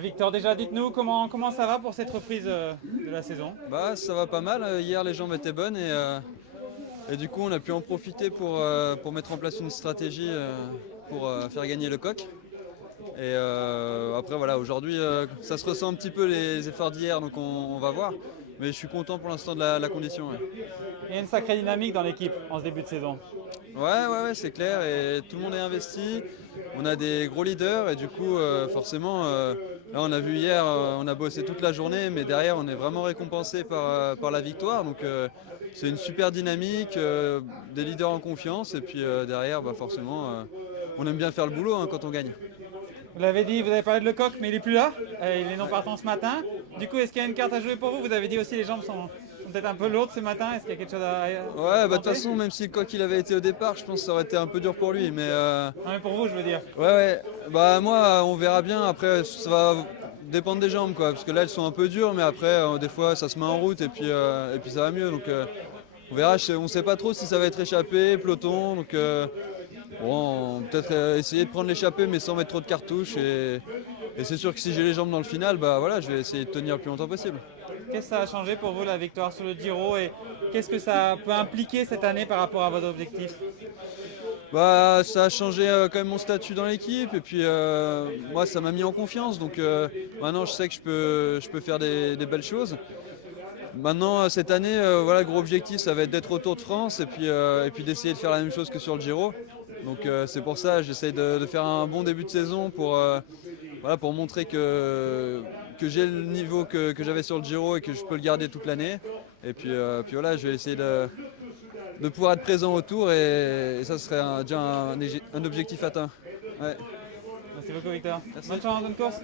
Victor, déjà dites-nous comment ça va pour cette reprise de la saison. Bah ça va pas mal. Hier les jambes étaient bonnes et du coup on a pu en profiter pour mettre en place une stratégie pour faire gagner le coq. Après voilà, aujourd'hui ça se ressent un petit peu les efforts d'hier, donc on va voir. Mais je suis content pour l'instant de la condition. Ouais. Il y a une sacrée dynamique dans l'équipe en ce début de saison. Ouais, c'est clair et tout le monde est investi. On a des gros leaders et du coup, forcément, là on a vu hier, on a bossé toute la journée, mais derrière on est vraiment récompensé par la victoire. Donc c'est une super dynamique, des leaders en confiance et puis derrière, bah, forcément, on aime bien faire le boulot hein, quand on gagne. Vous l'avez dit, vous avez parlé de Lecoq, mais il est plus là. Il est non partant ce matin. Du coup, est-ce qu'il y a une carte à jouer pour vous? Vous avez dit aussi les jambes sont peut-être un peu lourdes ce matin. Est-ce qu'il y a quelque chose à Ouais, bah de toute tenter? façon, même si quoi qu'il avait été au départ, je pense que ça aurait été un peu dur pour lui. Non, mais pour vous, je veux dire. Ouais, bah moi, on verra bien. Après, ça va dépendre des jambes, quoi. Parce que là, elles sont un peu dures, mais après, des fois, ça se met en route et puis ça va mieux. Donc, on verra. On sait pas trop si ça va être échappé, peloton. Donc, bon, peut-être essayer de prendre l'échappée, mais sans mettre trop de cartouches. Et c'est sûr que si j'ai les jambes dans le final, bah voilà, je vais essayer de tenir le plus longtemps possible. Qu'est-ce que ça a changé pour vous la victoire sur le Giro et qu'est-ce que ça peut impliquer cette année par rapport à votre objectif? Bah, ça a changé quand même mon statut dans l'équipe et puis moi ça m'a mis en confiance donc maintenant je sais que je peux faire des belles choses. Maintenant cette année voilà, le gros objectif ça va être d'être au Tour de France et puis d'essayer de faire la même chose que sur le Giro. Donc c'est pour ça j'essaie de faire un bon début de saison voilà, pour montrer que j'ai le niveau que j'avais sur le Giro et que je peux le garder toute l'année. Puis voilà, je vais essayer de pouvoir être présent autour et ça serait déjà un objectif atteint. Ouais, Merci beaucoup Victor. Bonne merci. chance, bonne course.